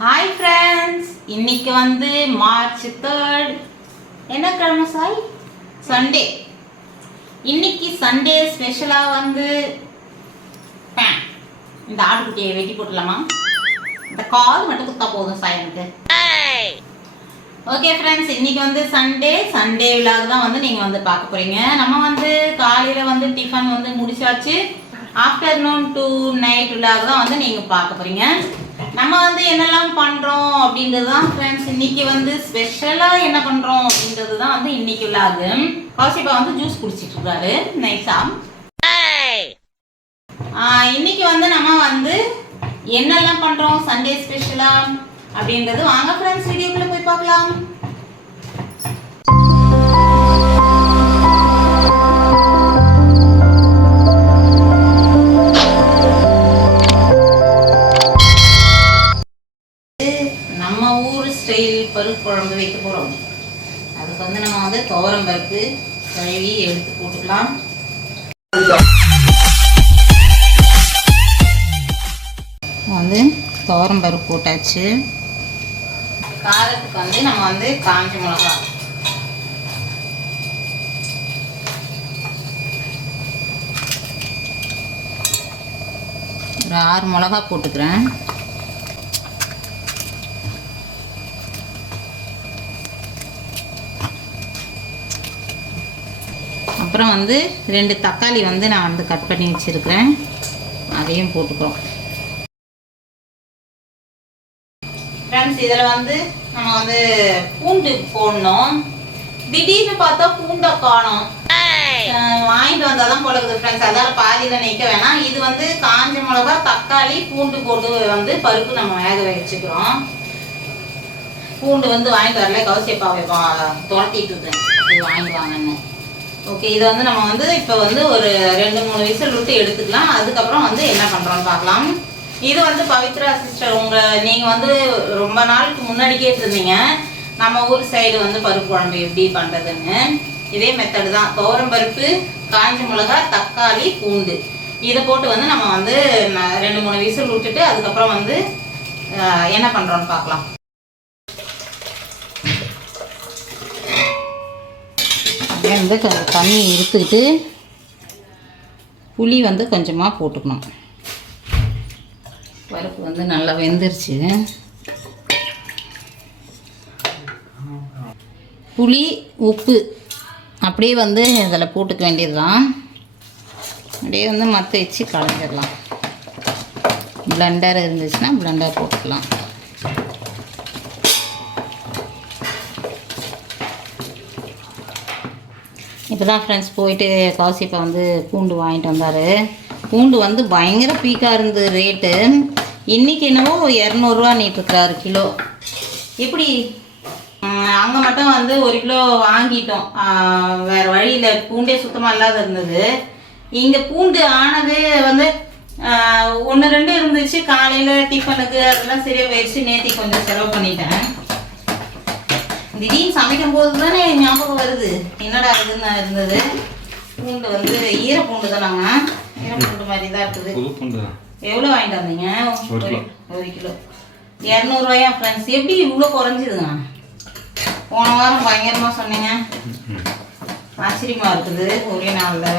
Hi friends இன்னைக்கு வந்து March third என்ன கிழமை சாய்? சண்டே இன்னைக்கு சண்டே ஸ்பெஷலாக வந்து பேன் இந்த ஆட்டுக்குட்டியை வெட்டி போட்டுலாமா இந்த கால் மட்டும் குத்தா போதும் சாய் எனக்கு. ஓகே ஃப்ரெண்ட்ஸ் இன்னைக்கு வந்து சண்டே சண்டே விழாவுக்கு தான் வந்து நீங்கள் வந்து பார்க்க போறீங்க. நம்ம வந்து காலையில் வந்து டிஃபன் வந்து முடிச்சாச்சு. ஆஃப்டர்நூன் டு நைட் விழாக் தான் வந்து நீங்கள் பார்க்க போகிறீங்க நம்ம வந்து என்னெல்லாம் பண்ணுறோம் அப்படின்றது தான் ஃப்ரெண்ட்ஸ் இன்னைக்கு வந்து ஸ்பெஷலாக என்ன பண்ணுறோம் அப்படின்றது தான் வந்து இன்னைக்கு விழாகு கௌசிப்பா வந்து ஜூஸ் குடிச்சிட்டு இருக்காரு. நைஸா இன்னைக்கு வந்து நம்ம வந்து என்னெல்லாம் பண்ணுறோம் சண்டே ஸ்பெஷலாக அப்படின்றது வாங்க ஃப்ரெண்ட்ஸ் வீடியோக்குள்ளே போய் பார்க்கலாம். குழம்பு வைக்க போகிறோம் அதுக்கு வந்து நம்ம வந்து துவரம் பருப்பு கழுவி எடுத்து போட்டுக்கலாம். வந்து துவரம் பருப்பு போட்டாச்சு. காரத்துக்கு வந்து நம்ம வந்து காஞ்ச மிளகா. ஒரு ஆறு மிளகா போட்டுக்கிறேன். அப்புறம் வந்து ரெண்டு தக்காளி வந்து நான் வந்து கட் பண்ணி வச்சுருக்கிறேன். அதையும் போட்டுக்கிறோம் ஃப்ரெண்ட்ஸ் இதில் வந்து நம்ம வந்து பூண்டு போடணும். திடீர்னு பார்த்தா பூண்டை காணோம். வாங்கிட்டு வந்தால் தான் போலக்குது ஃப்ரெண்ட்ஸ் அதால் பாதியில் நிற்க வேணாம். இது வந்து காஞ்ச மிளகா தக்காளி பூண்டு போட்டு வந்து பருப்பு நம்ம வேக வச்சுக்கிறோம். பூண்டு வந்து வாங்கிட்டு வரல. கௌசியப்பாவை துரத்திட்டு இருக்கேன். வாங்கி வாங்கன்னு. ஓகே இதை வந்து நம்ம வந்து இப்போ வந்து ஒரு ரெண்டு மூணு விசில் விட்டு எடுத்துக்கலாம். அதுக்கப்புறம் வந்து என்ன பண்ணுறோம்னு பார்க்கலாம். இது வந்து பவித்ரா சிஸ்டர் உங்கள் நீங்கள் வந்து ரொம்ப நாளுக்கு முன்னாடி கேட்டிருந்தீங்க நம்ம ஊர் சைடு வந்து பருப்பு குழம்பு எப்படி பண்ணுறதுன்னு இதே மெத்தடு தான். துவரம்பருப்பு காஞ்ச மிளகா தக்காளி பூண்டு. இதை போட்டு வந்து நம்ம வந்து ரெண்டு மூணு விசில் விட்டுட்டு அதுக்கப்புறம் வந்து என்ன பண்ணுறோன்னு பார்க்கலாம். அப்படியே வந்து கொஞ்சம் தண்ணி எடுத்துக்கிட்டு புளி வந்து கொஞ்சமாக போட்டுக்கணும். பருப்பு வந்து நல்லா வெந்துருச்சு. புளி உப்பு அப்படியே வந்து இதில் போட்டுக்க வேண்டியது தான் அப்படியே வந்து மற்ற வச்சு கலந்துடலாம். பிளண்டர் இருந்துச்சுன்னா பிளண்டர் போட்டுக்கலாம். இப்போ தான் ஃப்ரெண்ட்ஸ் போயிட்டு கௌசிப்பா வந்து பூண்டு வாங்கிட்டு வந்தார். பூண்டு வந்து பயங்கர பீக்காக இருந்தது ரேட்டு இன்றைக்கி என்னவோ இரநூறுவா நீட்டிருக்கிறாரு கிலோ. எப்படி? அங்கே மட்டும் வந்து ஒரு கிலோ வாங்கிட்டோம். வேறு வழியில் பூண்டே சுத்தமாக இல்லாத இருந்தது. இங்கே பூண்டு ஆனது வந்து ஒன்று ரெண்டு இருந்துச்சு. காலையில் டிஃபனுக்கு அதெல்லாம் சரியாக போயிடுச்சு. நேற்றி கொஞ்சம் செலவு பண்ணிட்டேன். திடீர்னு சமைக்கும் போது தானே ஞாபகம் வருது. என்னடா இதுன்னு இருந்தது. பூண்டு வந்து ஈர பூண்டு தானாங்க. ஈர பூண்டு மாதிரி தான் இருக்குது. தான் எவ்வளோ வாங்கிட்டு வந்தீங்க? ஒரு கிலோ. இரநூறுவாயா ஃப்ரெண்ட்ஸ் எப்படி இவ்வளோ குறைஞ்சிதுங்க? போன வாரம் பயங்கரமாக சொன்னீங்க. ஆச்சரியமா இருக்குது. ஒரே நாளில்.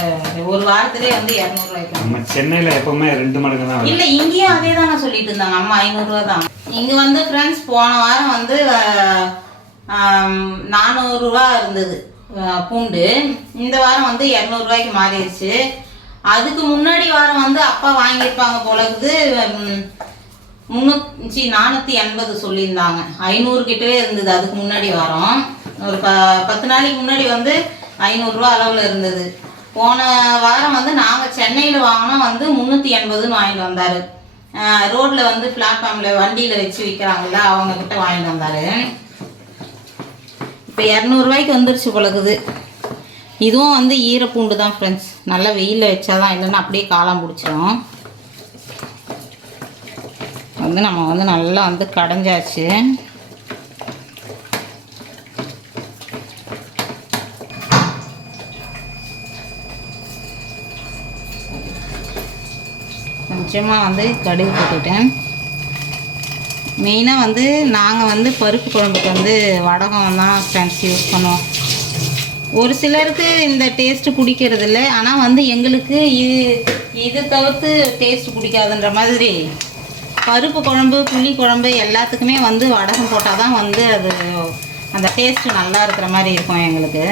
ஒரு வாரத்திலே வந்து இரநூறுவாய்க்கு நம்ம சென்னையில் எப்பவுமே ரெண்டு மடங்கு தான் இல்ல இங்கேயும் அதே தாங்க சொல்லிட்டு இருந்தாங்க அம்மா ஐநூறுரூவா தான். இங்க வந்து ஃப்ரெண்ட்ஸ் போன வாரம் வந்து நானூறுரூவா இருந்தது. பூண்டு. இந்த வாரம் வந்து இரநூறுவாய்க்கு மாறிடுச்சு. அதுக்கு முன்னாடி வாரம் வந்து அப்பா வாங்கியிருப்பாங்க போல முந்நூற்றி நானூற்றி எண்பது சொல்லியிருந்தாங்க. ஐநூறு கிட்டவே இருந்தது அதுக்கு முன்னாடி வாரம். ஒரு ப பத்து நாளைக்கு முன்னாடி வந்து ஐநூறுரூவா அளவில் இருந்தது. போன வாரம் வந்து நாங்கள் சென்னையில் வாங்கினோம். வந்து முந்நூற்றி எண்பதுன்னு வாங்கிட்டு வந்தார். ரோட்டில் வந்து பிளாட்ஃபார்மில் வண்டியில் வச்சு விற்கிறாங்கல்ல அவங்கக்கிட்ட வாங்கிட்டு வந்தார். இப்போ இரநூறுவாய்க்கு வந்துருச்சு பழகுது இதுவும் வந்து ஈரப்பூண்டு தான் ஃப்ரெண்ட்ஸ் நல்லா வெயிலில் வச்சாதான் இல்லைன்னா அப்படியே காலம் பிடிச்சிரும். வந்து நம்ம வந்து நல்லா வந்து கடைஞ்சாச்சு. கொஞ்சமாக வந்து கடுகு போட்டுட்டேன். மெயினாக வந்து நாங்கள் வந்து பருப்பு குழம்புக்கு வந்து வடகம் தான் ஃப்ரெண்ட்ஸ் யூஸ் பண்ணுவோம். ஒரு சிலருக்கு இந்த டேஸ்ட்டு பிடிக்கிறது இல்லை. ஆனால் வந்து எங்களுக்கு இது இது தவிர்த்து டேஸ்ட் பிடிக்காதுன்ற மாதிரி பருப்பு குழம்பு புளி குழம்பு எல்லாத்துக்குமே வந்து வடகம் போட்டால் தான் வந்து அது அந்த டேஸ்ட்டு நல்லா இருக்கிற மாதிரி இருக்கும் எங்களுக்கு.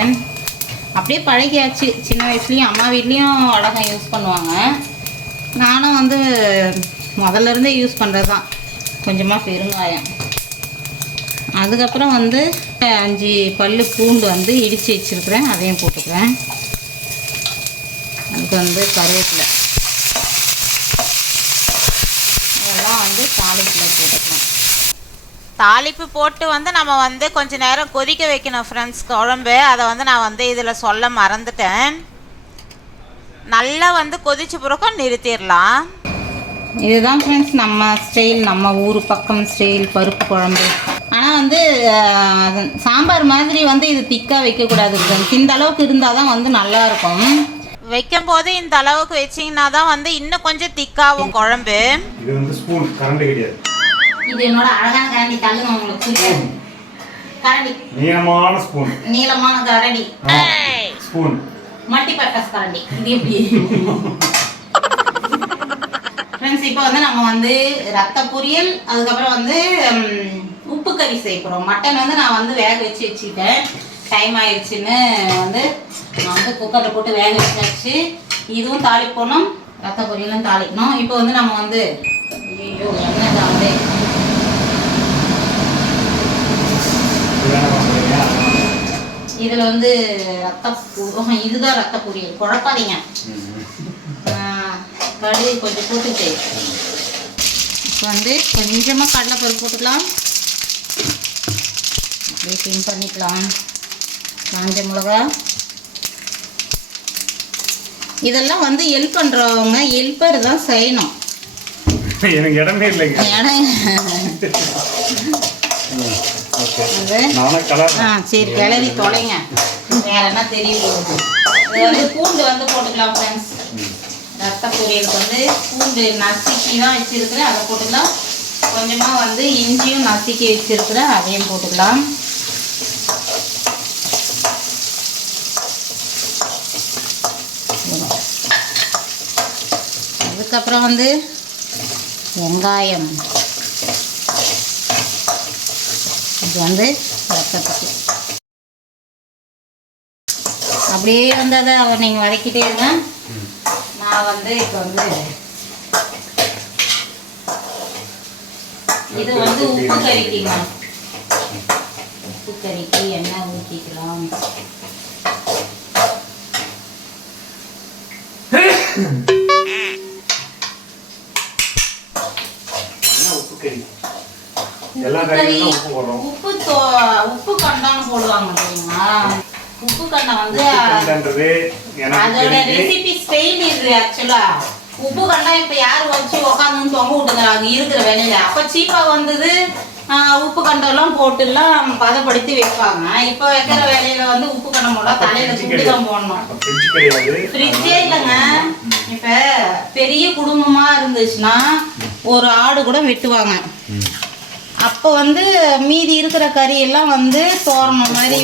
அப்படியே பழகியாச்சு. சின்ன வயசுலேயும் அம்மா வீட்லேயும் வடகம் யூஸ் பண்ணுவாங்க. நானும் வந்து முதல்ல இருந்தே யூஸ் பண்ணுறது தான் கொஞ்சமாக பெருங்காயம். அதுக்கப்புறம் வந்து அஞ்சு பல் பூண்டு வந்து இடித்து வச்சுருக்குறேன். அதையும் போட்டுக்கிறேன். அதுக்கு வந்து கருவேப்பிலை. இதெல்லாம் வந்து தாளிப்பில் போட்டுக்கலாம். தாளிப்பு போட்டு வந்து நம்ம வந்து கொஞ்ச நேரம் கொதிக்க வைக்கணும் ஃப்ரெண்ட்ஸ் குழம்பு. அதை வந்து நான் வந்து இதில் சொல்ல மறந்துட்டேன். நல்லா வந்து கொதிச்ச பிறக்கும் நிறுத்திடலாம். இதுதான் ஃப்ரெண்ட்ஸ் நம்ம ஸ்டைல் நம்ம ஊர் பக்கம் ஸ்டைல் பருப்பு குழம்பு. ஆனால் வந்து சாம்பார் மாதிரி வந்து இது திக்காக வைக்கக்கூடாது ஃப்ரெண்ட்ஸ் இந்த அளவுக்கு இருந்தால் தான் வந்து நல்லா இருக்கும். வைக்கும் போது இந்த அளவுக்கு வச்சிங்கன்னா தான் வந்து இன்னும் கொஞ்சம் திக்காகும் குழம்பு. இது வந்து ஸ்பூன் கரண்ட் கிடையாது. இது என்னோட அழகான கரண்டி தள்ளுங்க உங்களுக்கு. கரண்டி. நீளமான ஸ்பூன் நீளமான கரண்டி. ஸ்பூன் மல்டி பர்பஸ் கரண்டி. இது எப்படி? ஃப்ரெண்ட்ஸ் இப்போ வந்து நம்ம வந்து ரத்த பொரியல் அதுக்கப்புறம் வந்து உப்பு கறி செய்ய போகிறோம் மட்டன் வந்து நான் வந்து வேக வச்சு வச்சுக்கிட்டேன். டைம் ஆயிடுச்சுன்னு வந்து நான் வந்து குக்கரில் போட்டு வேக வச்சாச்சு. இதுவும் தாளிப்போனோம் ரத்த பொரியலும் தாளிக்கணும். இப்போ வந்து நம்ம வந்து ஐயோ என்ன வந்து இதில் வந்து ரத்த இதுதான் ரத்த பொரியல். குழப்பாதீங்க. கடுகு கொஞ்சம் போட்டுட்டு. இப்போ வந்து கொஞ்சமாக கடலைப்பருப்பு போட்டுக்கலாம். அப்படியே க்ளீன் பண்ணிக்கலாம். காஞ்ச மிளகா. இதெல்லாம் வந்து ஹெல்ப் பண்ணுறவங்க ஹெல்ப்பர் தான் செய்யணும். எனக்கு இடமே இல்லைங்க. ஆ சரி கிளறி தொலைங்க. வேற என்ன தெரியும் போகுது இது வந்து பூண்டு வந்து போட்டுக்கலாம் ஃப்ரெண்ட்ஸ் ரத்த பொரியலுக்கு வந்து பூண்டு நசுக்கி தான் வச்சிருக்கிறேன். அதை போட்டுக்கலாம். கொஞ்சமாக வந்து இஞ்சியும் நசுக்கி வச்சிருக்கிறேன். அதையும் போட்டுக்கலாம். அதுக்கப்புறம் வந்து வெங்காயம். இது வந்து ரத்தத்துக்கு அப்படியே வந்து அதை அவர் நீங்கள் வதக்கிட்டே இருந்தேன் நான் வந்து இப்போ வந்து இது வந்து உப்பு கறிக்குங்க உப்பு கறிக்கு எண்ணெய் ஊற்றிக்கலாம் உப்பு உப்பு உப்பு கண்டான்னு போடுவாங்க தெரியுமா? உப்பு கண்டம் வந்து அதோட ரெசிபி ஸ்டைல் இது ஆக்சுவலா உப்பு கண்டா இப்ப யாரு வச்சு உக்காந்து தொங்க விட்டுங்கிறாங்க இருக்கிற வேலையில. அப்ப சீப்பா வந்தது ஆஹ், உப்பு கண்டம்லாம் போட்டுலாம் பதப்படுத்தி வைப்பாங்க. இப்ப வைக்கிற வேலையில வந்து உப்பு கண்டம் போட்டா தலையில சுட்டு தான் போடணும். ஃப்ரிட்ஜே இல்லைங்க. இப்ப பெரிய குடும்பமா இருந்துச்சுன்னா ஒரு ஆடு கூட வெட்டுவாங்க. அப்போ வந்து மீதி இருக்கிற கறி எல்லாம் வந்து தோரணம் மாதிரி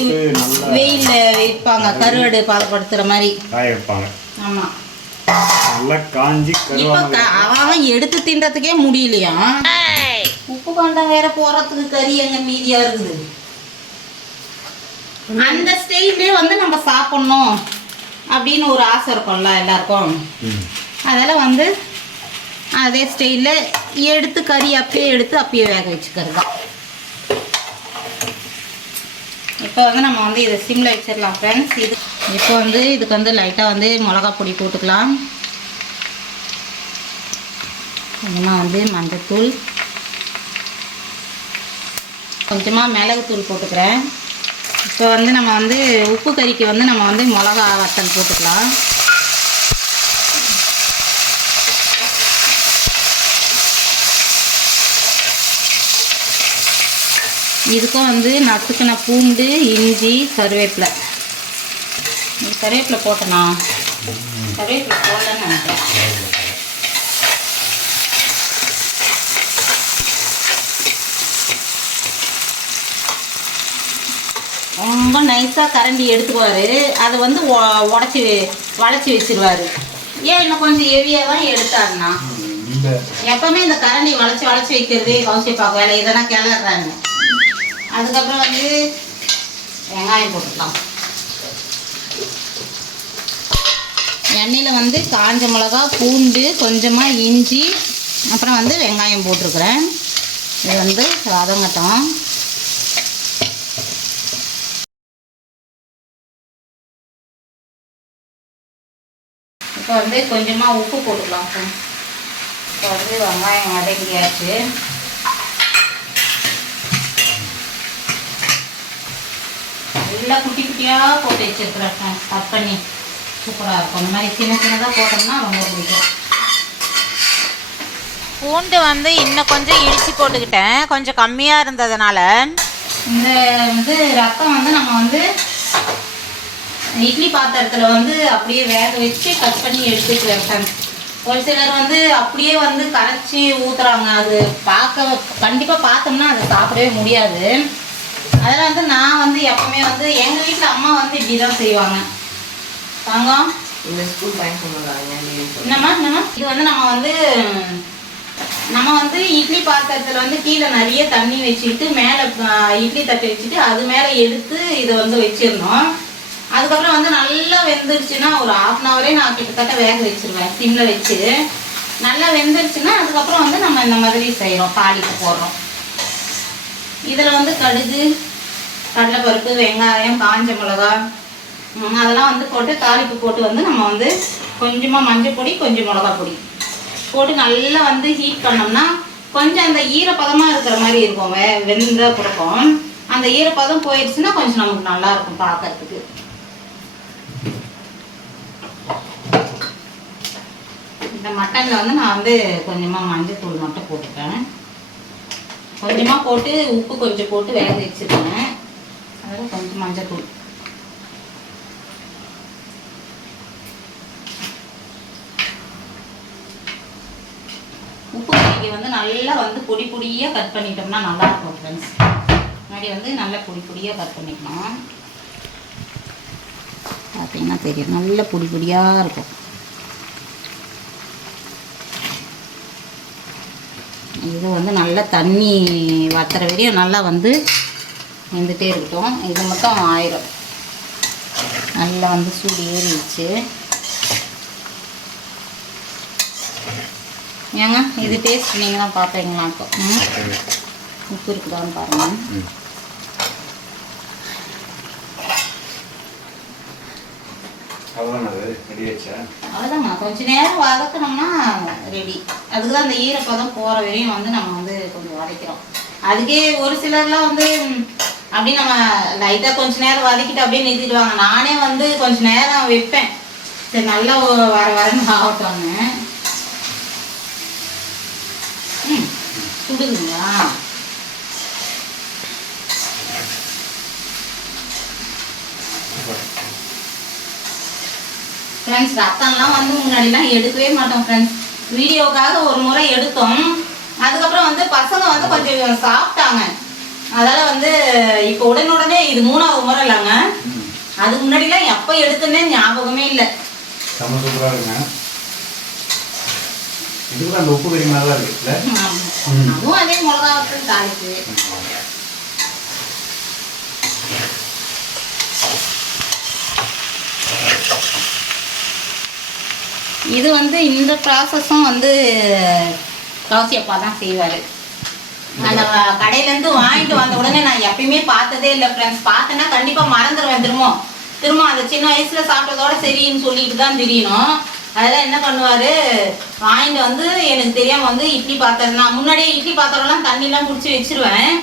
வெயில்ல வைப்பாங்க கருவாடு பதப்படுத்துற மாதிரி. காய வைப்பாங்க. ஆமா. நல்லா காஞ்சி இப்ப கருவாம க- அவன் எடுத்து தின்றதுக்கே முடியலையா? உப்பு காண்டம் வேற போறதுக்கு கறி எங்க மீதியா இருக்குது? அந்த ஸ்டைல்லே வந்து நம்ம சாப்பிடணும் அப்படின்னு ஒரு ஆசை இருக்கும்ல எல்லாருக்கும். அதெல்லாம் வந்து அதே ஸ்டைலில் எடுத்து கறி அப்பயே எடுத்து அப்பயே வேக வச்சுக்கிறது. தான் இப்போ வந்து நம்ம வந்து இதை சிம்மில் வச்சிடலாம் ஃப்ரெண்ட்ஸ் இது இப்போ வந்து இதுக்கு வந்து லைட்டாக வந்து மிளகா பொடி போட்டுக்கலாம். கொஞ்சமாக வந்து மஞ்சத்தூள். கொஞ்சமாக மிளகுத்தூள் போட்டுக்கிறேன். இப்போ வந்து நம்ம வந்து உப்பு கறிக்கு வந்து நம்ம வந்து மிளகா வத்தல் போட்டுக்கலாம். இதுக்கும் வந்து நசுக்கின பூண்டு இஞ்சி கருவேப்பிலை. கருவேப்பிலை போட்டேண்ணா கருவேப்பிலை போடலன்னு நினைக்கிறேன். ரொம்ப நைஸாக கரண்டி எடுத்துக்குவார். அதை வந்து உடச்சி வளைச்சி வச்சிருவார். ஏன் இன்னும் கொஞ்சம் ஹெவியாக தான் எடுத்தாருண்ணா எப்பவுமே இந்த கரண்டி வளைச்சி வளைச்சி வைக்கிறதே பார்க்க வேலை. இதெல்லாம் கிளறாங்க அதுக்கப்புறம் வந்து வெங்காயம் போட்டுக்கலாம். எண்ணெயில் வந்து காஞ்ச மிளகா பூண்டு கொஞ்சமாக இஞ்சி அப்புறம் வந்து வெங்காயம் போட்டிருக்கிறேன். இது வந்து வதங்கட்டும் இப்போ வந்து கொஞ்சமாக உப்பு போட்டுக்கலாம். இப்போ வந்து வெங்காயம் வதங்கியாச்சு நல்லா குட்டி குட்டியாக போட்டு வச்சிருக்கிறேன். கட் பண்ணி. சூப்பராக இருக்கும். இந்த மாதிரி சின்ன சின்னதாக போட்டோம்னா ரொம்ப பிடிக்கும். பூண்டு வந்து இன்னும் கொஞ்சம் இடிச்சு போட்டுக்கிட்டேன். கொஞ்சம் கம்மியாக இருந்ததுனால. இந்த வந்து ரத்தம் வந்து நம்ம வந்து இட்லி பாத்திரத்தில் வந்து அப்படியே வேக வச்சு கட் பண்ணி friends. ஒரு சிலர் வந்து அப்படியே வந்து கரைச்சி ஊத்துறாங்க. அது பார்க்க கண்டிப்பாக பார்த்தோம்னா அதை சாப்பிடவே முடியாது. அதெல்லாம் வந்து நான் வந்து எப்பவுமே வந்து எங்கள் வீட்டில் அம்மா வந்து இப்படி தான் செய்வாங்க. தங்கம். இந்த ஸ்கூல் டைம் என்னம்மா என்னம்மா? இது வந்து நம்ம வந்து நம்ம வந்து இட்லி பாத்திரத்தில் வந்து கீழே நிறைய தண்ணி வச்சுக்கிட்டு மேலே இட்லி தட்டை வச்சுட்டு அது மேலே எடுத்து இதை வந்து வச்சிடணும். அதுக்கப்புறம் வந்து நல்லா வெந்துருச்சுன்னா ஒரு ஆஃப் அன் ஹவரே நான் கிட்டத்தட்ட வேக வச்சிருவேன் சிம்மில் வச்சு. நல்லா வெந்துருச்சுன்னா அதுக்கப்புறம் வந்து நம்ம இந்த மாதிரி செய்கிறோம் தாளிப்பு போடுறோம். இதில் வந்து கடுகு கடலைப்பருப்பு வெங்காயம் காஞ்ச மிளகா அதெல்லாம் வந்து போட்டு தாளிப்பு போட்டு வந்து நம்ம வந்து கொஞ்சமாக மஞ்சள் பொடி கொஞ்சம் மிளகா பொடி போட்டு நல்லா வந்து ஹீட் பண்ணோம்னா கொஞ்சம் அந்த ஈரப்பதமாக இருக்கிற மாதிரி இருக்கும் வே வெந்த பிறக்கும். அந்த ஈரப்பதம் போயிடுச்சுன்னா கொஞ்சம் நமக்கு நல்லா இருக்கும் பார்க்கறதுக்கு இந்த மட்டனில் வந்து நான் வந்து கொஞ்சமாக மஞ்சள் தூள் மட்டும் போட்டுப்பேன். கொஞ்சமாக போட்டு உப்பு கொஞ்சம் போட்டு வேக வச்சுருக்கேன். அதில் கொஞ்சம் மஞ்சள் தூள். உப்பு கறிக்கு வந்து நல்லா வந்து பொடி பொடியாக கட் பண்ணிட்டோம்னா நல்லா இருக்கும் ஃப்ரெண்ட்ஸ் முன்னாடி வந்து நல்லா பொடி பொடியாக கட் பண்ணிக்கணும் பார்த்தீங்கன்னா தெரியும். நல்ல பொடி பொடியாக இருக்கும். இது வந்து நல்லா தண்ணி வத்துற வரையும் நல்லா வந்து வெந்துட்டே இருக்கட்டும். இது மட்டும் ஆயிரும். நல்லா வந்து சூடு ஏறிடுச்சு. ஏங்க இது டேஸ்ட் நீங்கள் தான் பார்ப்பீங்களா இப்போ? உப்பு இருக்குதான்னு பாருங்கள் அவ்வளோதான் அது? ரெடி ஆச்சா அவ்வளோதாம்மா கொஞ்ச நேரம் வதக்கணும்னா ரெடி அதுக்கு தான் அந்த ஈரப்பதம் போகிற வரையும் வந்து நம்ம வந்து கொஞ்சம் வதக்கிறோம். அதுக்கே ஒரு சிலர்லாம் வந்து அப்படியே நம்ம லைட்டாக கொஞ்ச நேரம் வதக்கிட்டு அப்படியே நிறுத்திடுவாங்க. நானே வந்து கொஞ்ச நேரம் வைப்பேன். சரி நல்லா வர வரன்னு ஆகட்டும்னு ம் சுடுதுங்களா? ஃப்ரெண்ட்ஸ் ரத்தம்லாம் வந்து முன்னாடிலாம் எடுக்கவே மாட்டோம் ஃப்ரெண்ட்ஸ் வீடியோக்காக ஒரு முறை எடுத்தோம். அதுக்கப்புறம் வந்து பசங்க வந்து கொஞ்சம் சாப்பிட்டாங்க. அதால் வந்து இப்போ உடனுடனே இது மூணாவது முறை இல்லைங்க. அதுக்கு முன்னாடிலாம் எப்போ எடுத்தேன்னே ஞாபகமே இல்லை. செம்ம சூப்பராக இருக்குங்க. இதுக்கு அந்த உப்பு கறி மாதிரி தான் இருக்குல்ல. அதுவும் அதே மிளகா வத்தல் தாளிப்பு. இது வந்து இந்த ப்ராசஸும் வந்து கௌசியப்பா தான் செய்வார். அந்த கடையிலேருந்து வாங்கிட்டு வந்த உடனே நான் எப்பயுமே பார்த்ததே இல்லை ஃப்ரெண்ட்ஸ் பார்த்தேன்னா கண்டிப்பாக மறந்துடுவேன் திரும்ப திரும்ப அந்த சின்ன வயசில் சாப்பிட்டதோட சரின்னு சொல்லிட்டு தான் தெரியணும் அதெல்லாம் என்ன பண்ணுவார்? வாங்கிட்டு வந்து எனக்கு தெரியாமல் வந்து இட்லி பாத்திரம் நான் முன்னாடியே இட்லி பாத்திரம்லாம் தண்ணிலாம் பிடிச்சி வச்சிருவேன்.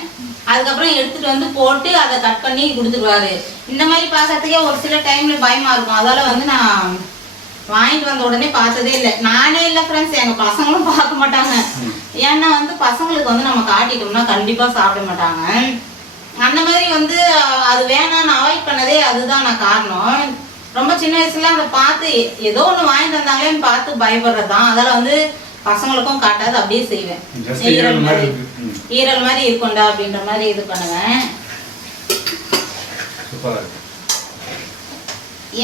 அதுக்கப்புறம் எடுத்துட்டு வந்து போட்டு அதை கட் பண்ணி கொடுத்துருவாரு. இந்த மாதிரி பார்க்கறதுக்கே ஒரு சில டைம்ல பயமா இருக்கும். அதால வந்து நான் வாங்கிட்டு வந்த உடனே பார்த்ததே இல்லை. நானே இல்லை ஃப்ரெண்ட்ஸ் எங்கள் பசங்களும் பார்க்க மாட்டாங்க. ஏன்னா வந்து பசங்களுக்கு வந்து நம்ம காட்டிட்டோம்னா கண்டிப்பாக சாப்பிட மாட்டாங்க. அந்த மாதிரி வந்து அது வேணாம்னு அவாய்ட் பண்ணதே அதுதான் நான் காரணம். ரொம்ப சின்ன வயசுல அதை பார்த்து ஏதோ ஒன்று வாங்கிட்டு வந்தாங்களேன்னு பார்த்து பயப்படுறது தான் அதில் வந்து பசங்களுக்கும் காட்டாது அப்படியே செய்வேன். ஈரல் மாதிரி. ஈரல் மாதிரி இருக்கும்டா அப்படின்ற மாதிரி இது பண்ணுவேன்.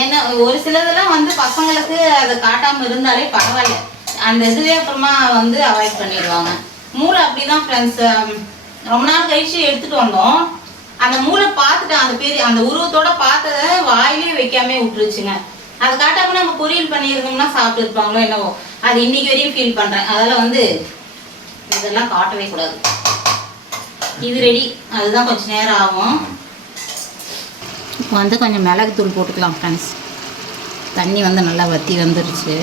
ஏன்னா ஒரு சிலதெல்லாம் வந்து பசங்களுக்கு அதை காட்டாம இருந்தாலே பரவாயில்ல. அந்த இதுவே அப்புறமா வந்து அவாய்ட் பண்ணிடுவாங்க. மூளை அப்படிதான் ஃப்ரெண்ட்ஸ் ரொம்ப நாள் கழிச்சு எடுத்துட்டு வந்தோம். அந்த மூளை பார்த்துட்டேன் அந்த பெரிய அந்த உருவத்தோட பார்த்ததை வாயிலே வைக்காம விட்டுருச்சுங்க. அது காட்டாம நம்ம பொரியல் பண்ணியிருந்தோம்னா சாப்பிட்டு இருப்பாங்களோ என்னவோ. அது இன்னைக்கு வரையும் ஃபீல் பண்றேன். அதெல்லாம் வந்து இதெல்லாம் காட்டவே கூடாது. இது ரெடி அதுதான் கொஞ்சம் நேரம் ஆகும். இப்போ வந்து கொஞ்சம் மிளகு தூள் போட்டுக்கலாம் ஃப்ரெண்ட்ஸ் தண்ணி வந்து நல்லா வற்றி வந்துருச்சு.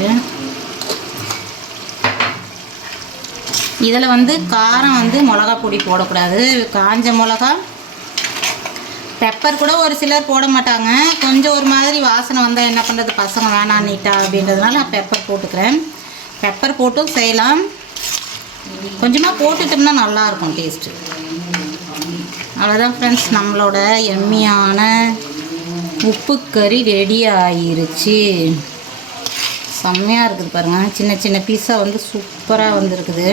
இதில் வந்து காரம் வந்து மிளகா பொடி போடக்கூடாது. காஞ்ச மிளகா பெப்பர் கூட ஒரு சிலர் போட மாட்டாங்க. கொஞ்சம் ஒரு மாதிரி வாசனை வந்தால் என்ன பண்ணுறது பசங்க வேணாம் நீட்டா அப்படின்றதுனால நான் பெப்பர் போட்டுக்கிறேன். பெப்பர் போட்டும் செய்யலாம். கொஞ்சமாக போட்டுட்டோம்னா நல்லாயிருக்கும் டேஸ்ட்டு அவ்வளோதான் ஃப்ரெண்ட்ஸ் நம்மளோட எம்மியான உப்பு கறி ரெடி ஆயிருச்சு. செம்மையாக இருக்குது பாருங்கள் சின்ன சின்ன பீஸாக வந்து சூப்பராக வந்திருக்குது.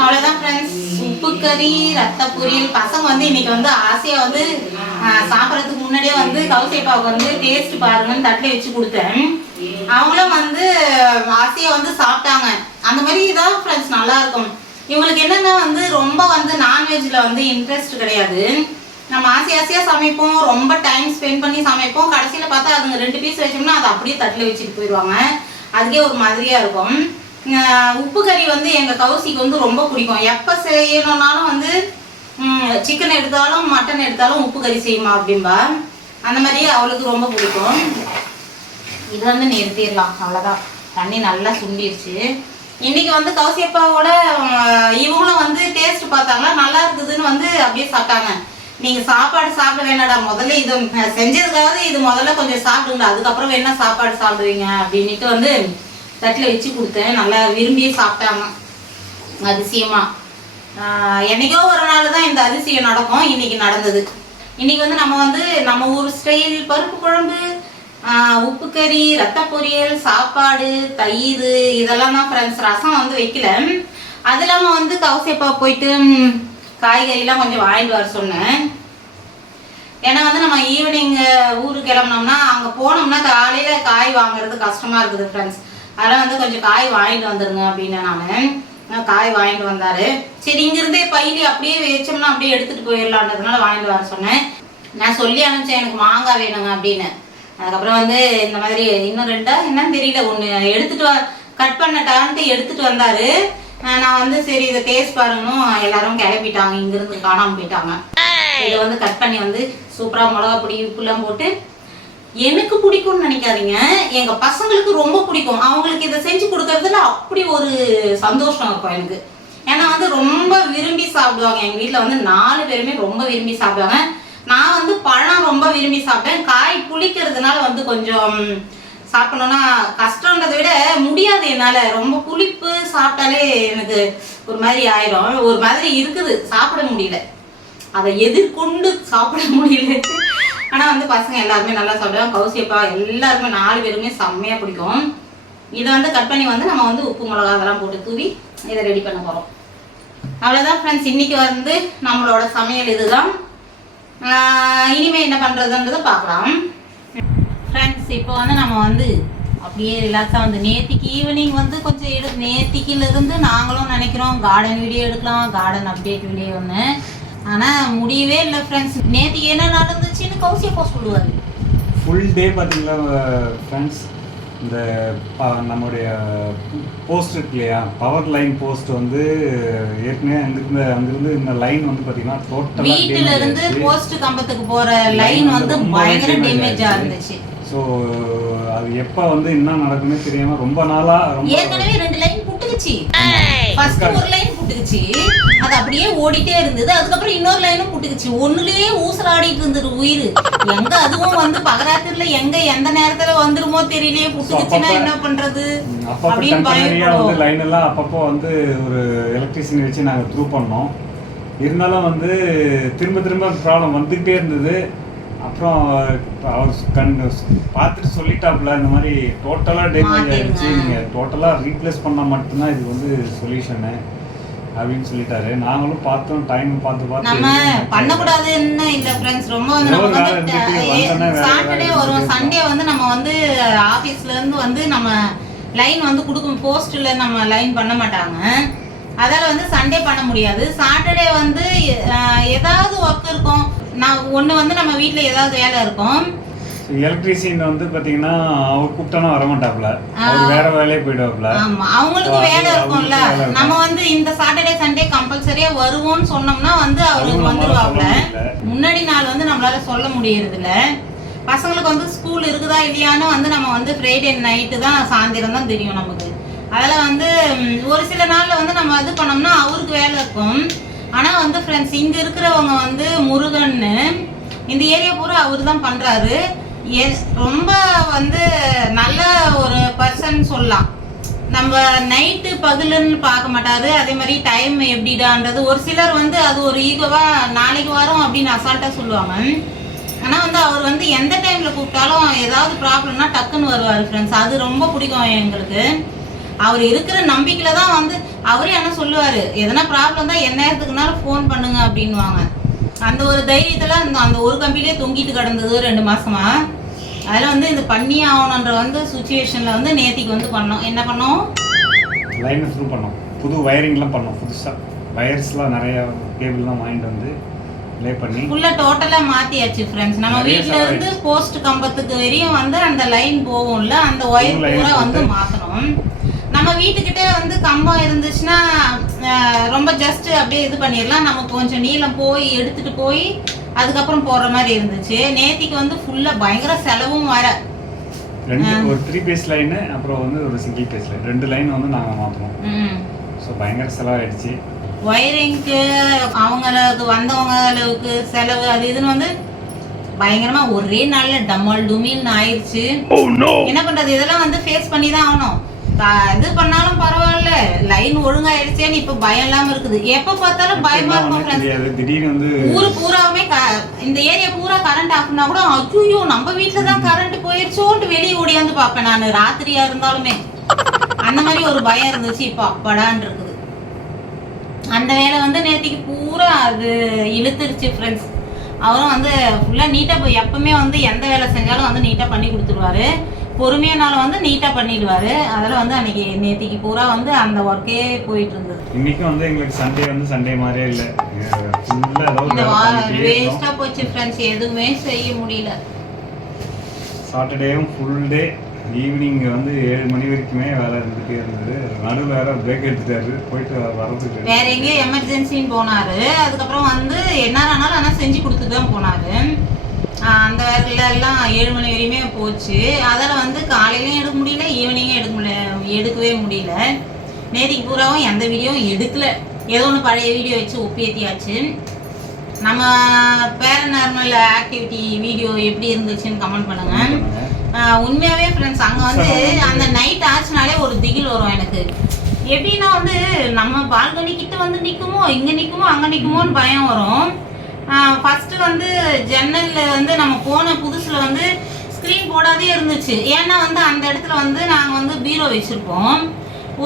அவ்வளோதான் ஃப்ரெண்ட்ஸ் உப்பு கறி ரத்த பொரியல். பசங்க வந்து இன்னைக்கு வந்து ஆசையா வந்து சாப்பிட்றதுக்கு முன்னாடியே வந்து கவுசேப்பாவுக்கு வந்து டேஸ்ட் பாருங்கன்னு தட்டில் வச்சு கொடுத்தேன். அவங்களும் வந்து ஆசையா வந்து சாப்பிட்டாங்க. அந்த மாதிரி தான் ஃப்ரெண்ட்ஸ் நல்லா இருக்கும். இவங்களுக்கு என்னென்னா வந்து ரொம்ப வந்து நான்வெஜ்ல வந்து இன்ட்ரெஸ்ட் கிடையாது. நம்ம ஆசை ஆசையாக சமைப்போம் ரொம்ப டைம் ஸ்பெண்ட் பண்ணி சமைப்போம். கடைசியில் பார்த்தா அதுங்க ரெண்டு பீஸ் வச்சோம்னா அதை அப்படியே தட்டில் வச்சுட்டு போயிடுவாங்க. அதுக்கே ஒரு மாதிரியாக இருக்கும். உப்பு கறி வந்து எங்கள் கவுசிக்கு வந்து ரொம்ப பிடிக்கும். எப்போ செய்யணும்னாலும் வந்து சிக்கன் எடுத்தாலும் மட்டன் எடுத்தாலும் உப்பு கறி செய்யுமா அப்படிம்பா? அந்த மாதிரியே அவளுக்கு ரொம்ப பிடிக்கும். இது வந்து நிறுத்திடலாம் அவ்வளோதான் தண்ணி நல்லா சுண்டிருச்சு. இன்னைக்கு வந்து கௌசியப்பாவோட இவங்களும் வந்து டேஸ்ட் பார்த்தாங்களா? நல்லா இருக்குதுன்னு வந்து அப்படியே சாப்பிட்டாங்க. நீங்க சாப்பாடு சாப்பிட வேணாடா முதல்ல இது செஞ்சதுக்காவது இது முதல்ல கொஞ்சம் சாப்பிடுங்க. அதுக்கப்புறம் வேணா சாப்பாடு சாப்பிடுவீங்க அப்படின்ட்டு வந்து தட்டில் வச்சு கொடுத்தேன். நல்லா விரும்பியே சாப்பிட்டாங்க. அதிசயமா. என்னைக்கோ ஒரு நாள் தான் இந்த அதிசயம் நடக்கும். இன்னைக்கு நடந்தது. இன்னைக்கு வந்து நம்ம வந்து நம்ம ஊர் ஸ்டைல் பருப்பு குழம்பு உப்பு கறி ரத்த பொரியல் சாப்பாடு தயிர் இதெல்லாம் தான் ஃப்ரெண்ட்ஸ் ரசம் வந்து வைக்கல. அது இல்லாமல் வந்து கவுசேப்பா போயிட்டு காய்கறிலாம் கொஞ்சம் வாங்கிட்டு வர சொன்னேன். ஏன்னா வந்து நம்ம ஈவினிங் ஊருக்கு கிளம்புனோம்னா அங்கே போனோம்னா காலையில் காய் வாங்குறது கஷ்டமாக இருக்குது ஃப்ரெண்ட்ஸ் அதெல்லாம் வந்து கொஞ்சம் காய் வாங்கிட்டு வந்துருங்க அப்படின்னு நான் காய் வாங்கிட்டு வந்தாரு. சரி இங்கிருந்தே பைலி அப்படியே வச்சோம்னா அப்படியே எடுத்துகிட்டு போயிடலான்றதுனால வாங்கிட்டு வர சொன்னேன். நான் சொல்லி அனுப்பிச்சேன் எனக்கு மாங்காய் வேணுங்க அப்படின்னு. அதுக்கப்புறம் வந்து இந்த மாதிரி இன்னும் ரெண்டா என்னன்னு தெரியல. ஒன்று எடுத்துட்டு வ கட் பண்ணட்டான்ட்டு எடுத்துட்டு வந்தாரு. நான் வந்து சரி இதை டேஸ்ட் பாருங்கன்னு எல்லாரும் கிளப்பிட்டாங்க இங்கிருந்து காணாமல் போயிட்டாங்க. இதை வந்து கட் பண்ணி வந்து சூப்பராக மிளகா பொடி உப்புலாம் போட்டு எனக்கு பிடிக்கும்னு நினைக்காதீங்க. எங்க பசங்களுக்கு ரொம்ப பிடிக்கும். அவங்களுக்கு இதை செஞ்சு கொடுக்கறதுல அப்படி ஒரு சந்தோஷம் இருக்கும் எனக்கு. ஏன்னா வந்து ரொம்ப விரும்பி சாப்பிடுவாங்க. எங்க வீட்டில் வந்து நாலு பேருமே ரொம்ப விரும்பி சாப்பிடுவாங்க. நான் வந்து பழம் ரொம்ப விரும்பி சாப்பிட்டேன். காய் புளிக்கிறதுனால வந்து கொஞ்சம் சாப்பிடணும்னா கஷ்டன்றதை விட முடியாது என்னால். ரொம்ப புளிப்பு சாப்பிட்டாலே எனக்கு ஒரு மாதிரி ஆயிரும். ஒரு மாதிரி இருக்குது. சாப்பிட முடியல. அதை எதிர்கொண்டு சாப்பிட முடியல. ஆனால் வந்து பசங்க எல்லாருமே நல்லா சாப்பிடுவாங்க. கௌசியப்பா எல்லாருமே நாலு பேருமே செம்மையாக பிடிக்கும். இதை வந்து கட் பண்ணி வந்து நம்ம வந்து உப்பு மிளகா அதெல்லாம் போட்டு தூவி இதை ரெடி பண்ண போகிறோம் அவ்வளோதான் ஃப்ரெண்ட்ஸ் இன்னைக்கு வந்து நம்மளோட சமையல் இதுதான். இனிமேல் இனிமே என்ன பண்றதுன்றதை பார்க்கலாம். ஃப்ரெண்ட்ஸ் இப்போ வந்து நம்ம வந்து அப்படியே ரிலாக்ஸாக வந்து நேத்திக்கு ஈவினிங் வந்து கொஞ்சம் எடு நேத்திக்கிலிருந்து நாங்களும் நினைக்கிறோம் கார்டன் வீடியோ எடுக்கலாம் கார்டன் அப்டேட் வீடியோ ஒன்று ஆனால் முடியவே இல்லை ஃப்ரெண்ட்ஸ் நேத்திக்கு என்ன நடந்துச்சுன்னு கௌசியப்பா சொல்லுவார். ஃபுல் டே பார்த்தீங்களா ஃப்ரெண்ட்ஸ் இந்த நம்முடைய போஸ்ட் இருக்கு இல்லையா? பவர் லைன் போஸ்ட் வந்து ஏற்கனவே அங்கிருந்து அங்கிருந்து இந்த லைன் வந்து பார்த்தீங்கன்னா வீட்டுல இருந்து டோட்டலாக போஸ்ட் கம்பத்துக்கு போற லைன் வந்து பயங்கர டேமேஜா இருந்துச்சு. ஸோ அது எப்போ வந்து என்ன நடக்கும்னே தெரியாம ரொம்ப நாளா ரொம்ப ஏற்கனவே ரெண்டு லைன் புட்டுக்குச்சு ஃபர்ஸ்ட் ஒரு லைன் புட்டுக்குச்சு. அது அப்படியே ஓடிட்டே இருந்தது. அதுக்கப்புறம் இன்னொரு லைனும் புட்டுக்குச்சு. ஒண்ணுலயே ஊசலாடிட்டு இருந்தது உயிர். எங்க அதுவும் வந்து பகராத்திரில எங்க எந்த நேரத்துல வந்துருமோ தெரியலையே. புட்டுக்குச்சுன்னா என்ன பண்றது? அப்படின்னு பயப்படும். லைன் எல்லாம் அப்பப்போ வந்து ஒரு எலக்ட்ரிசிட்டி வச்சு நாங்கள் த்ரூ பண்ணோம். இருந்தாலும் வந்து திரும்ப திரும்ப ப்ராப்ளம் வந்துகிட்டே இருந்தது. அப்புறம் அவர் கண் பார்த்துட்டு சொல்லிட்டாப்புல இந்த மாதிரி டோட்டலாக டேமேஜ் மாத்திருங்க. நீங்கள் டோட்டலாக ரீப்ளேஸ் பண்ணால் மட்டும்தான் இது வந்து சொல்யூஷனு அப்படின்னு சொல்லிட்டாரு. நாங்களும் பார்த்தோம் டைம் பார்த்து பார்த்து நம்ம எதுவும் பண்ணக்கூடாதுன்னு இல்ல ஃப்ரெண்ட்ஸ் ரொம்ப வந்து வேற சாட்டர்டே வரும் சண்டே வந்து நம்ம வந்து ஆபீஸ்ல இருந்து வந்து நம்ம லைன் வந்து கொடுக்கும். போஸ்ட்ல நம்ம லைன் பண்ண மாட்டாங்க. அதால வந்து சண்டே பண்ண முடியாது. சாட்டர்டே வந்து ஏதாவது ஒர்க் இருக்கும். நான் ஒண்ணு வந்து நம்ம வீட்ல ஏதாவது வேலை இருக்கும். எலக்ட்ரீசியன் வந்து பாத்தீங்கன்னா அவர் கூப்பிட்டானா வர மாட்டாப்ல அவர் வேற வேலையே போயிடுவாப்ல ஆமா. அவங்களுக்கு வேலை இருக்கும்ல. நம்ம வந்து இந்த சாட்டர்டே சண்டே கம்பல்சரியா வருவோம்னு சொன்னோம்னா வந்து அவருக்கு வந்துருவாப்ல. முன்னாடி நாள் வந்து நம்மளால சொல்ல முடியறது இல்ல பசங்களுக்கு வந்து ஸ்கூல் இருக்குதா இல்லையான்னு வந்து நம்ம வந்து ஃப்ரைடே நைட்டு தான் சாயந்தரம் தான் தெரியும் நமக்கு. அதில் வந்து ஒரு சில நாளில் வந்து நம்ம இது பண்ணோம்னா அவருக்கு வேலை இருக்கும். ஆனால் வந்து ஃப்ரெண்ட்ஸ் இங்கே இருக்கிறவங்க வந்து முருகன்னு இந்த ஏரியா பூரா அவர் தான் பண்ணுறாரு ரொம்ப வந்து நல்ல ஒரு பர்சன் சொல்லலாம். நம்ம நைட்டு பகலுன்னு பார்க்க மாட்டாரு. அதே மாதிரி டைம் எப்படிடான்றது. ஒரு சிலர் வந்து அது ஒரு ஈகோவா நாளைக்கு வாரம் அப்படின்னு அசால்ட்டாக சொல்லுவாங்க. ஆனால் வந்து அவர் வந்து எந்த டைமில் கூப்பிட்டாலும் ஏதாவது ப்ராப்ளம்னா டக்குன்னு வருவார் ஃப்ரெண்ட்ஸ் அது ரொம்ப பிடிக்கும் எங்களுக்கு. அவர் இருக்கிற நம்பிக்கையில தான் வந்து அவரே என்ன சொல்லுவாரு? எதனா ப்ராப்ளம் தான் எந்த நேரத்துக்குனாலும் ஃபோன் பண்ணுங்க அப்படின்வாங்க அந்த ஒரு தைரியத்துல அந்த அந்த ஒரு கம்பிலே தொங்கிட்டு கிடந்தது ரெண்டு மாசமா. அதில் வந்து இது பண்ணி ஆகணுன்ற வந்து சுச்சுவேஷன்ல வந்து நேத்திக்கு வந்து பண்ணோம். என்ன பண்ணோம்? லைனை த்ரூ பண்ணோம். புது வயரிங்லாம் பண்ணோம் புதுசாக வயர்ஸ்லாம் நிறைய கேபிள்லாம் வாங்கிட்டு வந்து லே பண்ணி ஃபுல்லா டோட்டலா மாத்தியாச்சு ஃப்ரெண்ட்ஸ் நம்ம வீட்ல இருந்து போஸ்ட் கம்பத்துக்கு வரையும் வந்து அந்த லைன் போகும்ல அந்த ஒயர் பூரா வந்து. மாத்தணும். நம்ம வீட்டுக்கிட்ட வந்து கம்பம் இருந்துச்சுன்னா அஹ், ரொம்ப ஜஸ்ட் அப்படியே இது பண்ணிடலாம். நம்ம கொஞ்சம் நீளம் போய் எடுத்துட்டு போய் அதுக்கப்புறம் போடுற மாதிரி இருந்துச்சு. நேத்திக்கு வந்து ஃபுல்லா பயங்கர செலவும் வர. ரெண்டு ஒரு த்ரீ பேஸ் லைனு அப்புறம் வந்து ஒரு சிங்கிள் பேஸ் லைன் ரெண்டு லைன் வந்து நாங்கள் மாற்றணும் ம். ஸோ பயங்கர செலவாயிடுச்சு. ஒயரிங்க்கு அவங்களுக்கு வந்தவங்களுக்கு செலவு அது இதுன்னு வந்து பயங்கரமா ஒரே நாள்ல டம்மல் டுமில்னு ஆயிடுச்சு என்ன பண்றது? இதெல்லாம் வந்து ஃபேஸ் பண்ணி தான் ஆகணும். இது பண்ணாலும் பரவாயில்ல. லைன் ஒழுங்காயிடுச்சேன்னு இப்ப பயம் இல்லாம இருக்குது. எப்ப பார்த்தாலும் பயமா இருக்கும் திடீர்னு வந்து ஊரு பூராவுமே இந்த ஏரியா பூரா கரண்ட் ஆஃப்னா கூட ஐயோ நம்ம வீட்ல தான் கரண்ட் போயிருச்சோன்ட்டு வெளியே ஓடியாந்து பார்ப்பேன் நான் ராத்திரியா இருந்தாலுமே. அந்த மாதிரி ஒரு பயம் இருந்துச்சு. இப்போ அப்பாடான் இருக்குது. அந்த வேலை வந்து நேத்திக்கு பூரா அது இழுத்துருச்சு ஃப்ரெண்ட்ஸ் அவரும் வந்து ஃபுல்லாக நீட்டாக போய் எப்பவுமே வந்து எந்த வேலை செஞ்சாலும் வந்து நீட்டாக பண்ணி கொடுத்துருவாரு. பொறுமையானாலும் வந்து நீட்டாக பண்ணிடுவாரு. அதில் வந்து அன்னைக்கு நேத்திக்கு பூரா வந்து அந்த ஒர்க்கே போயிட்டு இருந்தது. இன்னைக்கும் வந்து எங்களுக்கு சண்டே வந்து சண்டே மாதிரியே இல்லை. இந்த. வேஸ்ட்டாக போச்சு ஃப்ரெண்ட்ஸ் எதுவுமே செய்ய முடியல. சாட்டர்டேவும் ஃபுல் டே ஈவினிங் வந்து ஏழு மணி வரைக்குமே வேலை இருந்துகிட்டே இருந்தது. நடுவில் வேற பிரேக் எடுத்துட்டாரு. போயிட்டு வரதுக்கு வேற எங்கேயோ எமர்ஜென்சின்னு போனாரு. அதுக்கப்புறம் வந்து என்ன ஆனாலும் ஆனால் செஞ்சு கொடுத்துட்டு தான் போனாரு. அந்த வேலையில எல்லாம் ஏழு மணி வரையுமே போச்சு. அதில் வந்து காலையிலையும் எடுக்க முடியல ஈவினிங்கும் எடுக்க முடியல எடுக்கவே முடியல. நேத்திக்கு பூராவும் எந்த வீடியோவும் எடுக்கல. ஏதோ ஒன்று பழைய வீடியோ வச்சு ஒப்பியேத்தியாச்சு நம்ம பேரநார்மல் ஆக்டிவிட்டி வீடியோ எப்படி இருந்துச்சுன்னு கமெண்ட் பண்ணுங்க. ஆஹ் உண்மையாவே ஃப்ரெண்ட்ஸ் அங்க வந்து அந்த நைட் ஆச்சுனாலே ஒரு திகில் வரும் எனக்கு. எப்படின்னா வந்து நம்ம பால்கனி கிட்ட வந்து நிக்குமோ இங்க நிக்குமோ அங்க நிக்குமோன்னு பயம் வரும். ஃபஸ்ட்டு வந்து ஜன்னலில் வந்து நம்ம போன புதுசில் வந்து ஸ்க்ரீன் போடாதே இருந்துச்சு. ஏன்னா வந்து அந்த இடத்துல வந்து நாங்கள் வந்து பீரோ வச்சுருப்போம்.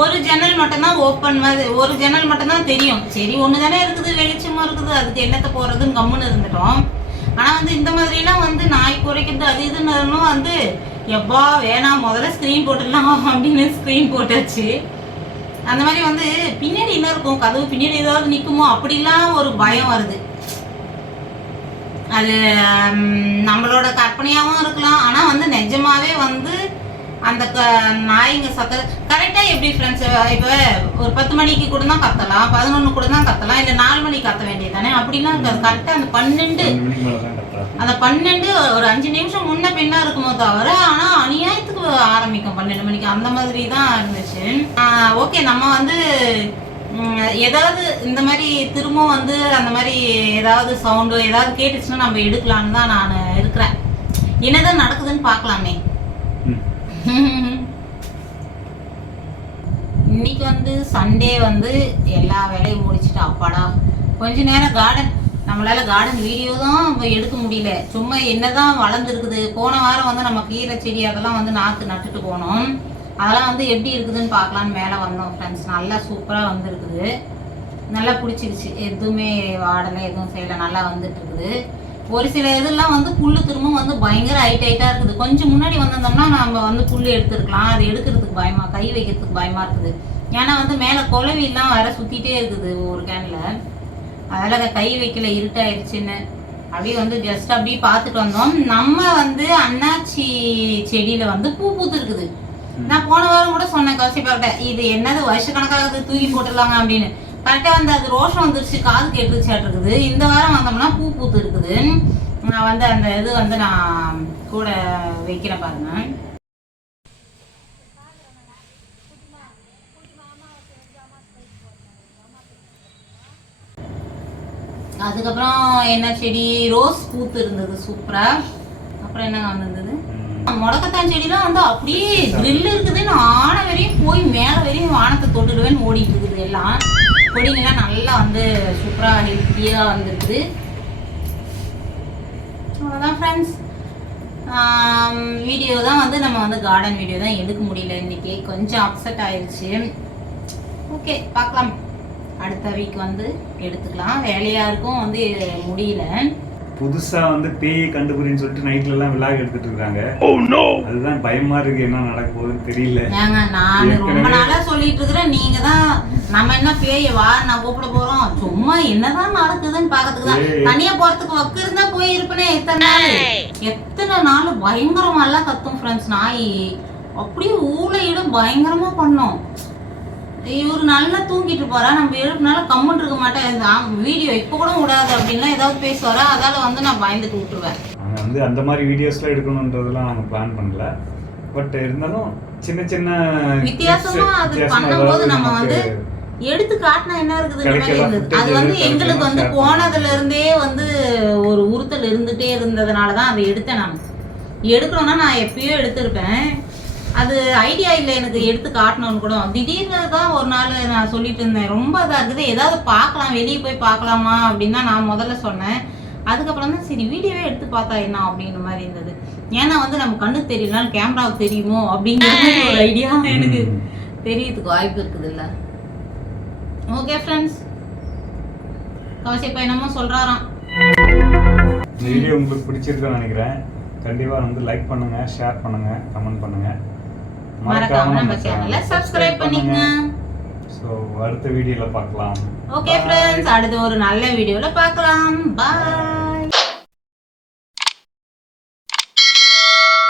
ஒரு ஜன்னல் மட்டும்தான் ஓப்பன் மாதிரி ஒரு ஜன்னல் மட்டும்தான் தெரியும். சரி ஒன்று தானே இருக்குது வெளிச்சமும் இருக்குது அதுக்கு என்னத்தை போகிறதுன்னு கம்முன்னு இருந்துட்டோம். ஆனால் வந்து இந்த மாதிரிலாம் வந்து நாய் குறைக்கிறது அது இதுன்னு வந்து எப்பா வேணாம் முதல்ல ஸ்க்ரீன் போட்டுடலாம் அப்படின்னு ஸ்க்ரீன் போட்டாச்சு. அந்த மாதிரி வந்து பின்னாடி என்ன இருக்கும்? கதவு பின்னாடி ஏதாவது நிற்குமோ அப்படிலாம் ஒரு பயம் வருது. அது நம்மளோட கற்பனையாகவும் இருக்கலாம். ஆனா வந்து நிஜமாவே வந்து அந்த நாய்ங்க சத்த கரெக்டாக எப்படி ஃப்ரெண்ட்ஸ் இப்போ ஒரு பத்து மணிக்கு கூட தான் கத்தலாம் பதினொன்று கூட தான் கத்தலாம் இல்லை நாலு மணிக்கு கத்த வேண்டியது தானே அப்படிலாம் இருக்காது. கரெக்டாக அந்த பன்னெண்டு அந்த பன்னெண்டு ஒரு அஞ்சு நிமிஷம் முன்ன பின்ன இருக்குமோ தவிர ஆனா அநியாயத்துக்கு ஆரம்பிக்கும் பன்னெண்டு மணிக்கு. அந்த மாதிரி தான் இருந்துச்சு. ஓகே நம்ம வந்து ஏதாவது இந்த மாதிரி திரும்ப வந்து அந்த மாதிரி ஏதாவது சவுண்டு ஏதாவது கேட்டுச்சுன்னா நம்ம எடுக்கலான்னு தான் நான் இருக்கிறேன். என்னதான் நடக்குதுன்னு பார்க்கலாமே. இன்னைக்கு வந்து சண்டே வந்து எல்லா வேலையும் முடிச்சுட்டு அப்பாடா. கொஞ்ச நேரம் கார்டன் நம்மளால கார்டன் வீடியோ தான் எடுக்க முடியல. சும்மா என்னதான் வளர்ந்துருக்குது. போன வாரம் வந்து நம்ம கீரை செடி அதெல்லாம் வந்து நாற்று நட்டுட்டு போனோம். அதெல்லாம் வந்து எப்படி இருக்குதுன்னு பார்க்கலான்னு மேலே வந்தோம் ஃப்ரெண்ட்ஸ் நல்லா சூப்பராக வந்துருக்குது. நல்லா பிடிச்சிருச்சு. எதுவுமே வாடலை எதுவும் செய்யலை. நல்லா வந்துட்டு இருக்குது ஒரு சில இதெல்லாம் வந்து புல்லு திரும்ப வந்து பயங்கர ஹைட் ஹைட்டாக இருக்குது. கொஞ்சம் முன்னாடி வந்திருந்தோம்னா நம்ம வந்து புல் எடுத்துருக்கலாம். அது எடுக்கிறதுக்கு பயமா கை வைக்கிறதுக்கு பயமா இருக்குது. ஏன்னா வந்து மேலே குலவிலாம் வர சுற்றிட்டே இருக்குது ஒரு கேனில் அதனால் அதை கை வைக்கல இருட்டாயிருச்சுன்னு. அப்படியே வந்து ஜஸ்ட் அப்படியே பார்த்துட்டு வந்தோம். நம்ம வந்து அண்ணாச்சி செடியில் வந்து பூ பூத்துருக்குது. நான் போன வாரம் கூட சொன்னேன் கௌசிப்பாட்ட இது என்னது வருஷக்கணக்காக தூக்கி போட்டுடலாங்க அப்படின்னு. கரெக்டாக வந்து அது ரோஷம் வந்துருச்சு காது கேட்டுருச்சாட்டுருக்குது. இந்த வாரம் வந்தோம்னா பூ பூத்து இருக்குது. நான் வந்து அந்த இது வந்து நான் கூட வைக்கிறேன் பாருங்க. அதுக்கப்புறம் என்ன செடி? ரோஸ் பூத்து இருந்தது சூப்பராக அப்புறம் என்னங்க வந்திருந்தது? முடக்கத்தான் செடிலாம் வந்து அப்படியே கிரில் இருக்குதுன்னு ஆன வரையும் போய் மேலே வரையும் வானத்தை தொட்டுடுவேன்னு ஓடிட்டு இருக்குது எல்லாம். கொடிங்கெல்லாம் நல்லா வந்து சூப்பராக ஹெல்த்தியாக வந்துருக்குது. அவ்வளோதான் ஃப்ரெண்ட்ஸ் வீடியோ தான் வந்து நம்ம வந்து கார்டன் வீடியோ தான் எடுக்க முடியல இன்னைக்கு. கொஞ்சம் அப்செட் ஆயிடுச்சு ஓகே பார்க்கலாம். அடுத்த வீக் வந்து எடுத்துக்கலாம். வேலையாக இருக்கும் வந்து முடியல. புதுசா வந்து பேயை கண்டுபிடின்னு சொல்லிட்டு நைட்ல எல்லாம் விழாக் எடுத்துட்டு இருக்காங்க. அதுதான் பயமா இருக்கு என்ன நடக்க போகுதுன்னு தெரியல. ஏங்க நான் ரொம்ப நாளா சொல்லிட்டு இருக்கிறேன். நீங்க தான் நம்ம என்ன பேய வா நான் கூப்பிட போறோம். சும்மா என்னதான் நடக்குதுன்னு பாக்கிறதுக்கு தான். தனியா போறதுக்கு வக்கு இருந்தா போயிருப்பேனே எத்தனை நாள்? எத்தனை நாள் பயங்கரமா எல்லாம் கத்தும் ஃப்ரெண்ட்ஸ் நாய் அப்படியே ஊழையிடும் பயங்கரமா பண்ணோம். இவரு நல்லா தூங்கிட்டு போறா. நம்ம எழுப்புனால கம்முன்னு இருக்க மாட்டேன் வீடியோ இப்ப கூட விடாது அப்படின்லாம் ஏதாவது பேசுவாரா? அதால வந்து நான் பயந்துட்டு விட்டுருவேன். வந்து அந்த மாதிரி வீடியோஸ்லாம் எடுக்கணுன்றதெல்லாம் நாங்க பிளான் பண்ணல. பட் இருந்தாலும் சின்ன சின்ன வித்தியாசமா அது பண்ணும்போது நம்ம வந்து எடுத்து காட்டினா என்ன இருக்குது இந்த மாதிரி கிடைக்கலாம், இருந்தது? அது வந்து எங்களுக்கு வந்து போனதுல இருந்தே வந்து ஒரு உறுத்தல் இருந்துட்டே இருந்ததுனால தான் அதை எடுத்தேன் நான். எடுக்கணும்னா நான் எப்பயோ எடுத்திருப்பேன். அது ஐடியா இல்லை எனக்கு எடுத்து காட்டணும்னு கூட. திடீர்னு தான் ஒரு நாள் நான் சொல்லிட்டு இருந்தேன். ரொம்ப இதாக இருக்குது. ஏதாவது பார்க்கலாம். வெளியே போய் பார்க்கலாமா அப்படின்னு தான் நான் முதல்ல சொன்னேன். அதுக்கப்புறம் தான் சரி வீடியோவே எடுத்து பார்த்தா என்ன அப்படின்ற மாதிரி இருந்தது. ஏன்னா வந்து நம்ம கண்ணுக்கு தெரியலனாலும் கேமராவுக்கு தெரியுமோ அப்படிங்கிற மாதிரி ஒரு ஐடியா எனக்கு. தெரியறதுக்கு வாய்ப்பு இருக்குது இல்ல ஓகே ஃப்ரெண்ட்ஸ் கவசியப்பா என்னமோ சொல்றாராம். இந்த வீடியோ உங்களுக்கு பிடிச்சிருக்குன்னு நினைக்கிறேன். கண்டிப்பா வந்து லைக் பண்ணுங்க ஷேர் பண்ணுங்க கமெண்ட் பண்ணுங்க. மறக்காம நம்ம சேனலை சப்ஸ்கிரைப் பண்ணிக்கங்க ஸோ அடுத்த வீடியோல பார்க்கலாம். ஓகே ஃப்ரெண்ட்ஸ் அடுத்து ஒரு நல்ல வீடியோல பார்க்கலாம். பாய்